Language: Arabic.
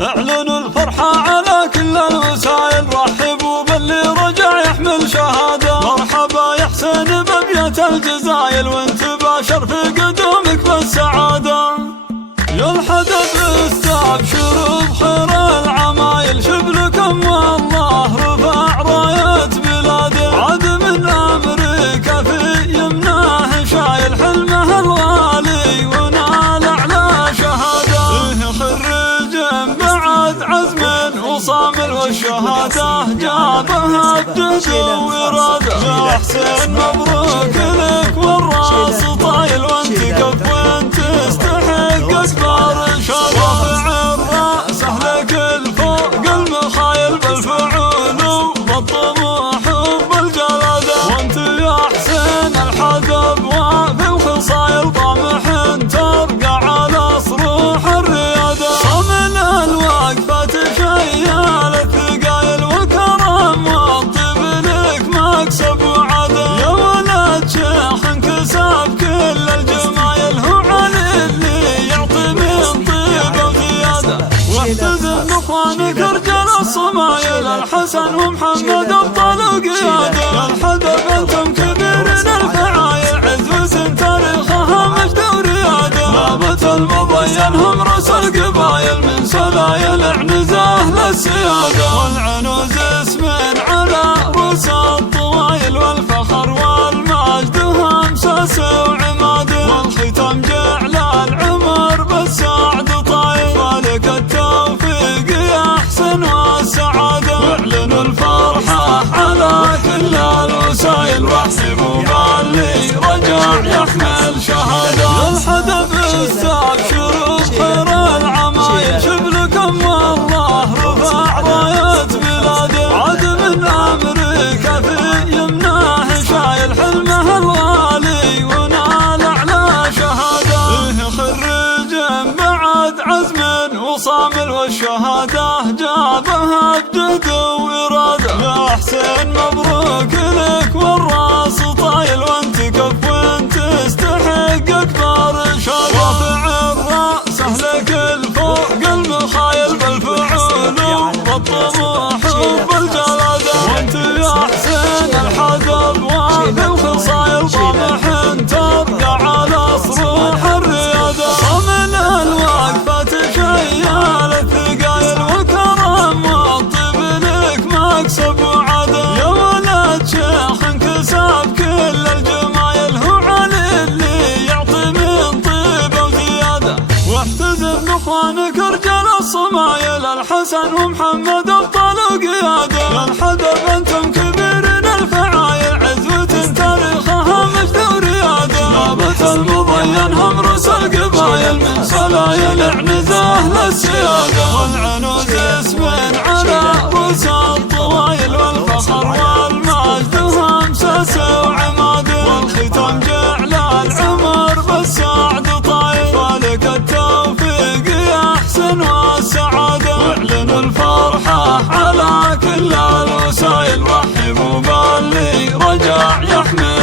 اعلنوا الفرحة على كل الوسائل، رحبوا باللي رجع يحمل شهادة. مرحبا يا حسين بأبيات الجزايل، وانت باشر في قدومك بالسعادة. يا الحدث استبشروا بخير العمايل، شبلكم والله رفع راية بلاده. عاد من أمريكا في يمناه شايل حلمه الغالي ونال أعلى شهادة. خريج بعد عزم وصامل والشهادة جابها بجهد وإرادة. يا حسين مبروك لك والراس طايل، وانت كف وانت تستحق أكبر شهادة. رافع الرأس أهلك الفوق المخايل بالفعول وبالطموح وبالجلادة. وانت يا حسين الحدب وفي الخصايل طامح ترقع على صروح الريادة. صمن الوقفة تشيال الثقايل والكرم والطيب لك مكسب وعادة. يا ولد شيخ انكسب كل الجمايل، هو علي اللي يعطي من طيبه وزيادة. واحتزم اخوانك رجال الصمايل، الحسن ومحمد ابطال وقيادة. يا الحدب انتم كبيرين الفعايل، عز تاريخها مجد وريادة. بابة المضين هم رأس القبايل، من سلايل اعنزاه للسيادة. والعنوز اسم على رؤوس الطوايل، والفخر والمجد هم ساس وعماده. والختام جعل العمر بالسعد طايل، ولك التوفيق يا حسن والسعادة. واعلنوا الفرحة على كل الوسائل، واحسبوا باللي رجع يحمل شهادة. يا الحدث استبشروا بخير العمايل، شبلكم والله رفع راية بلاده. عاد من أمريكا في يمناه شايل حلمه الغالي ونال أعلى شهادة. خريج بعد عزم وصامل والشهادة جابها بجهد وإرادة. يا حسين مبروك لك والراس طايل، وانت كف وانت تستحق أكبر شهادة. رافع الرأس أهلك الفوق المخايل بالفعول وبالطموح وبالجلادة. وانت يا حسين الحدب وفي الخصايل طامح ترقع على صروح الريادة. صمن الوقفة تشيال الثقايل والكرم والطيب لك مكسب وعادة. يا ولد شيخ انكسب كل الجمايل، هو علي اللي يعطي من طيبه وزيادة. واحتزم اخوانك رجال الصمايل، الحسن ومحمد ابطال وقيادة. يا الحدب انتم كبيرين الفعايل، عزوة تاريخها مجد وريادة. بابة المضين هم رؤوس القبايل، من سلايل اعنزاه للسيادة. والعنوز اسم على رؤوس الطوايل، والفخر والمجد هم ساس وعماده. والختام جعل العمر بالسعد طايل، ولك التوفيق يا حسن والسعادة. واعلنوا الفرحة على كل الوسائل، رحبوا باللي رجع يحمل